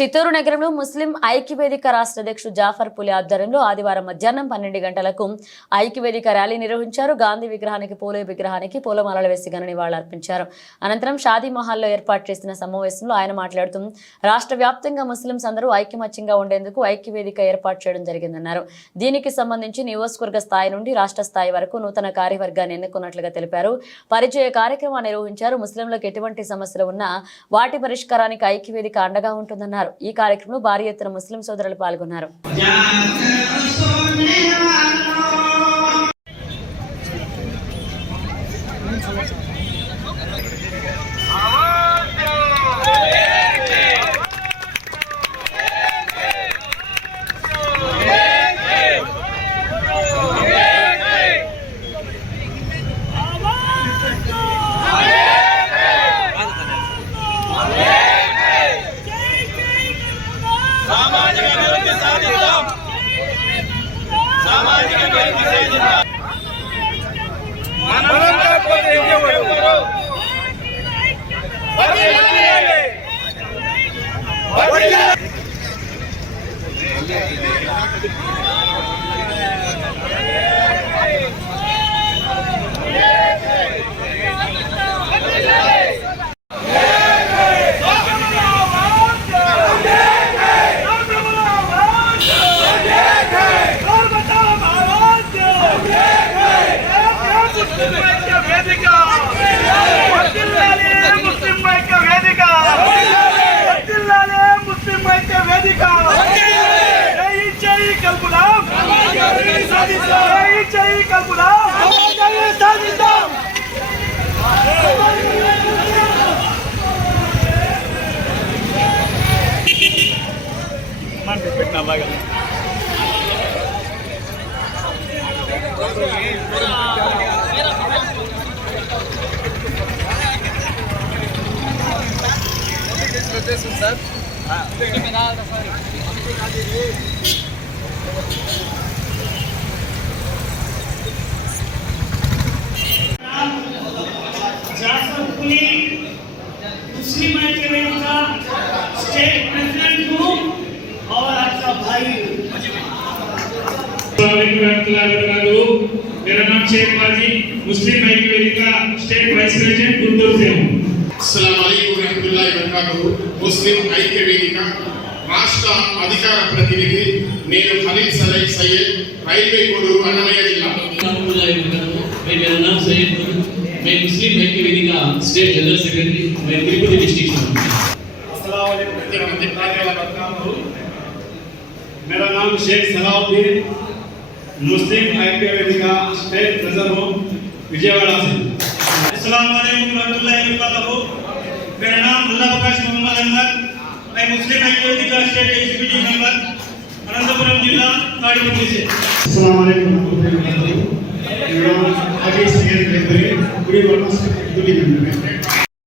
చిత్తూరు నగరంలో ముస్లిం ఐక్యవేదిక రాష్ట్ర అధ్యక్షుడు జాఫర్ పులి ఆధ్వర్యంలో ఆదివారం మధ్యాహ్నం 12 గంటలకు ఐక్యవేదిక ర్యాలీ నిర్వహించారు. గాంధీ విగ్రహానికి పూలమాలలు వేసి ఘన నివాళులర్పించారు. అనంతరం షాదీ మహల్లో ఏర్పాటు చేసిన సమావేశంలో ఆయన మాట్లాడుతూ రాష్ట్ర వ్యాప్తంగా ముస్లింస్ అందరూ ఐక్యమత్యంగా ఉండేందుకు ఐక్యవేదిక ఏర్పాటు చేయడం జరిగిందన్నారు. దీనికి సంబంధించి నియోజకవర్గ స్థాయి నుండి రాష్ట్ర స్థాయి వరకు నూతన కార్యవర్గాన్ని ఎన్నుకున్నట్లుగా తెలిపారు. పరిచయ కార్యక్రమాన్ని నిర్వహించారు. ముస్లింలకు ఎటువంటి సమస్యలు ఉన్నా వాటి పరిష్కారానికి ఐక్యవేదిక అండగా ఉంటుందన్నారు. ఈ కార్యక్రమంలో భారీ ఎత్తున ముస్లిం సోదరులు పాల్గొన్నారు. जाफर पुली मुस्लिम ऐक्यवेदिका स्टेट प्रेसिडेंट हूँ और आपका भाई। मेरा नाम शेख बाजी, मुस्लिम ऐक्यवेदिका स्टेट वाइस प्रेसिडेंट गुंटूर से हूँ। अस्सलाम वालेकुम रहमतुल्लाहि व बरकातुहू। मुस्लिम ऐक्यवेदिका రాష్ట్ర అధికార ప్రతినిధి నేను ఖలీల్ సయ్యద్, రైల్వే కోడూరు అన్నమయ్య జిల్లా। मेरा नाम सैयद, मैं मुस्लिम ऐक्यवेदिका स्टेट जनरल सेक्रेटरी, मैं तिरुपति डिस्ट्रिक्ट से हूँ। अस्सलाम वालेकुम। मेरा नाम शेख सलाउद्दीन, मुस्लिम ऐक्यवेदिका स्टेट ट्रेजरर हूँ, विजयवाड़ा से। अस्सलाम वालेकुम रहमतुल्लाहि व बरकातुहू। मेरा नाम मुल्ला बकाश मोहम्मद अहमद, मैं मुस्लिम ऐक्यवेदिका स्टेट एग्जीक्यूटिव मेंबर, अनंतपुरम जिला ताड़ीपल्ली से। अस्सलाम वालेकुम रहमतुल्लाहि व बरकातुहू। मेरा नाम आगे सैयद है, पूरी वर्मा से दिल्ली में।